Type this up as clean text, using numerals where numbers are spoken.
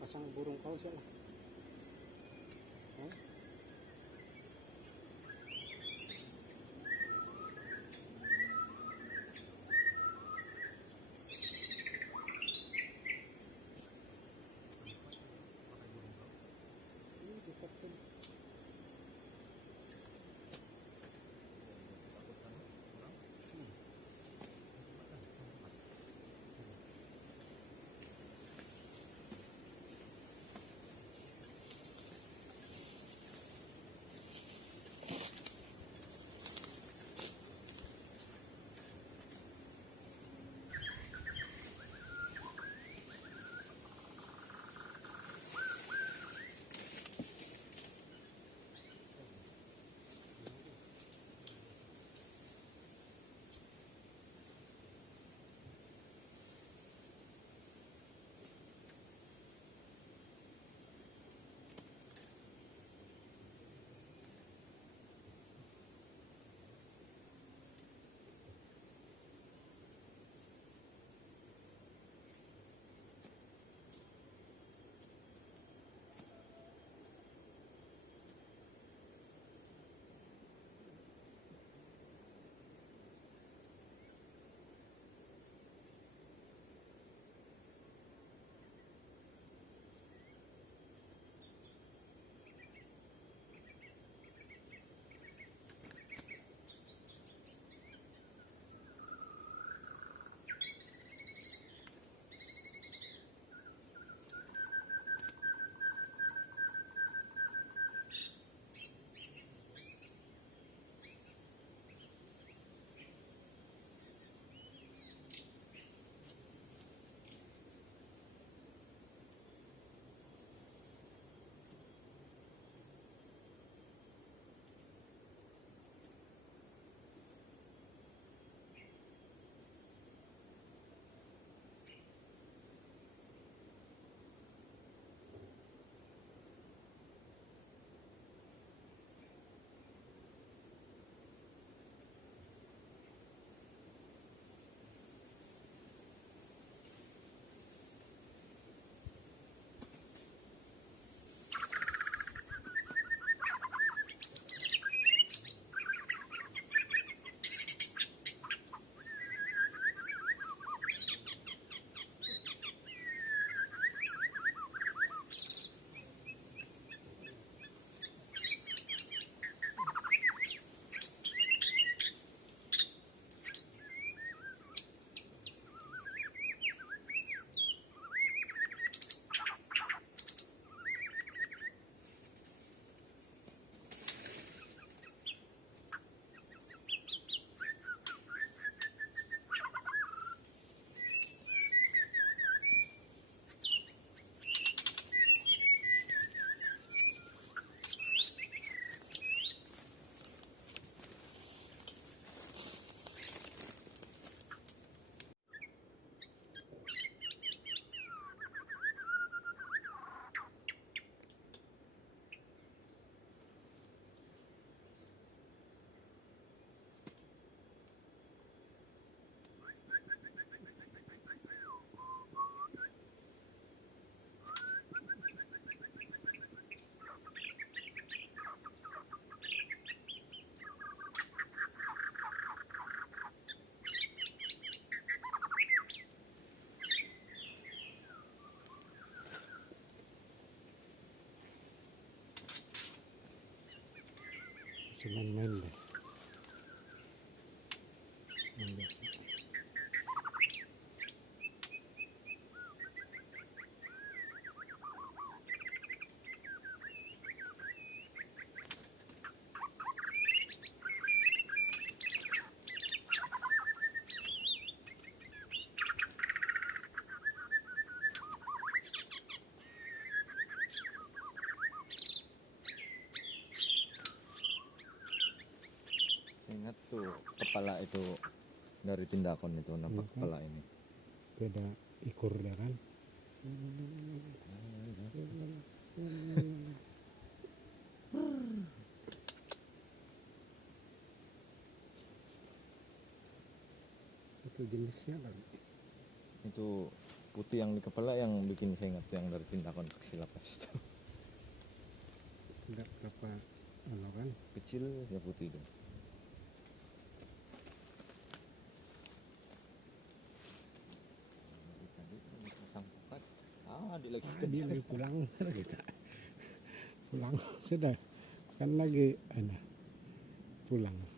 pasang burung kau siapa? Ini dekat. Main-main deh. Ingat tuh kepala itu dari tindakan itu nampak kepala ini. Beda ikur dia kan. Satu jenisnya lagi. Itu putih yang di kepala yang bikin saya ingat yang dari tindakan kecil apa itu. Tidak berapa ano kan. Kecil ya putih itu. Tadi pasang pokat. Dia lagi Dia lagi pulang kita. Pulang sudah kan lagi pulang.